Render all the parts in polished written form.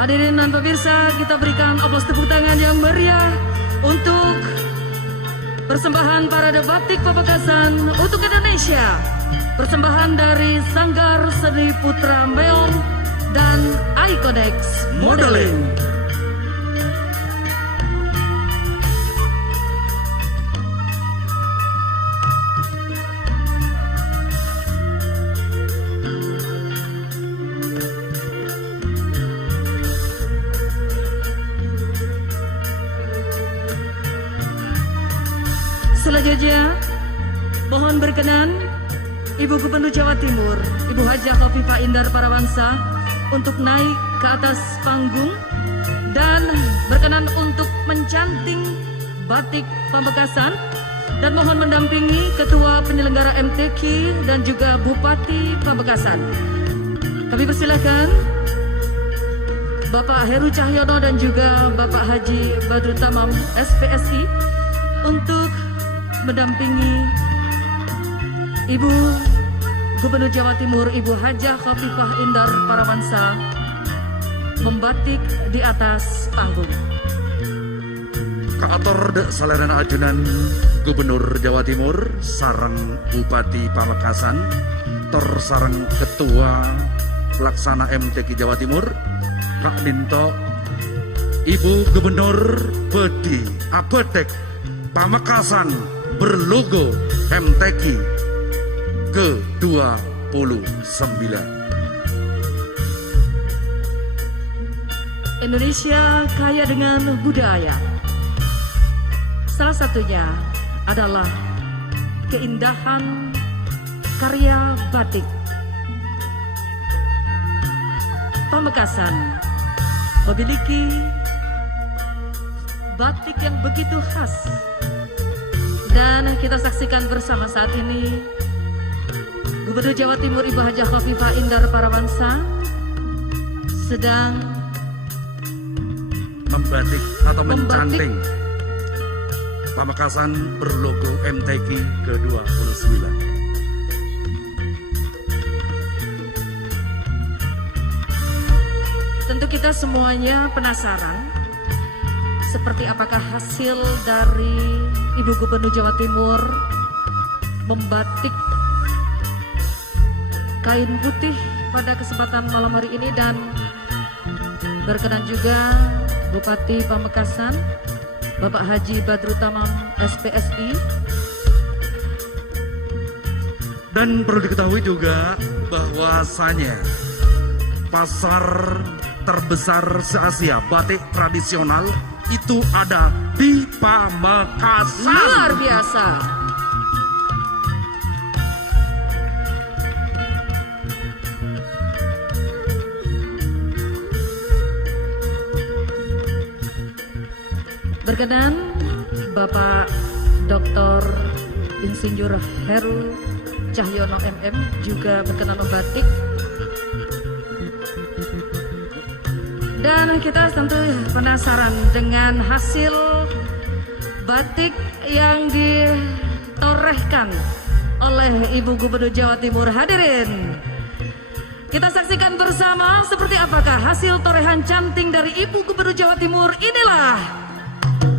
Hadirin dan pemirsa, kita berikan aplaus tepuk tangan yang meriah untuk persembahan Parade Batik Pamekasan untuk Indonesia. Persembahan dari Sanggar Seni Putra Meong dan Iconex Modeling. Selanjutnya, mohon berkenan Ibu Gubernur Jawa Timur, Ibu Hajah Khofifah Indar Parawansa untuk naik ke atas panggung dan berkenan untuk mencanting batik Pamekasan dan mohon mendampingi Ketua Penyelenggara MTQ dan juga Bupati Pamekasan. Kami persilakan Bapak Heru Cahyono dan juga Bapak Haji Badrut Tamam SPSI untuk mendampingi Ibu Gubernur Jawa Timur, Ibu Hajah Khofifah Indar Parawansa membatik di atas panggung. Kaator Salerana Ajunan Gubernur Jawa Timur, sarang Bupati Pamekasan, tor sarang Ketua Pelaksana MTQ Jawa Timur, Kak Dinto, Ibu Gubernur Bedi Abetek Pamekasan berlogo MTQ ke-29. Indonesia kaya dengan budaya. Salah satunya adalah keindahan karya batik. Pamekasan memiliki batik yang begitu khas. Dan kita saksikan bersama saat ini Gubernur Jawa Timur Ibu Hajah Khofifah Indar Parawansa sedang membatik atau mencanting Pamekasan berlogo MTQ ke-29. Tentu kita semuanya penasaran seperti apakah hasil dari Ibu Gubernur Jawa Timur membatik kain putih pada kesempatan malam hari ini, dan berkenan juga Bupati Pamekasan Bapak Haji Badrut Tamam SPSI. Dan perlu diketahui juga bahwasanya pasar terbesar se-Asia batik tradisional itu ada di Pamekasan. Luar biasa. Berkenan Bapak Dr. Insinyur Heru Cahyono MM juga berkenan membatik. Dan kita tentu penasaran dengan hasil batik yang ditorehkan oleh Ibu Gubernur Jawa Timur. Hadirin, kita saksikan bersama seperti apakah hasil torehan canting dari Ibu Gubernur Jawa Timur. Inilah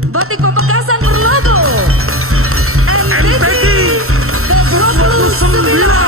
batik Pamekasan berlogo MTQ ke-29.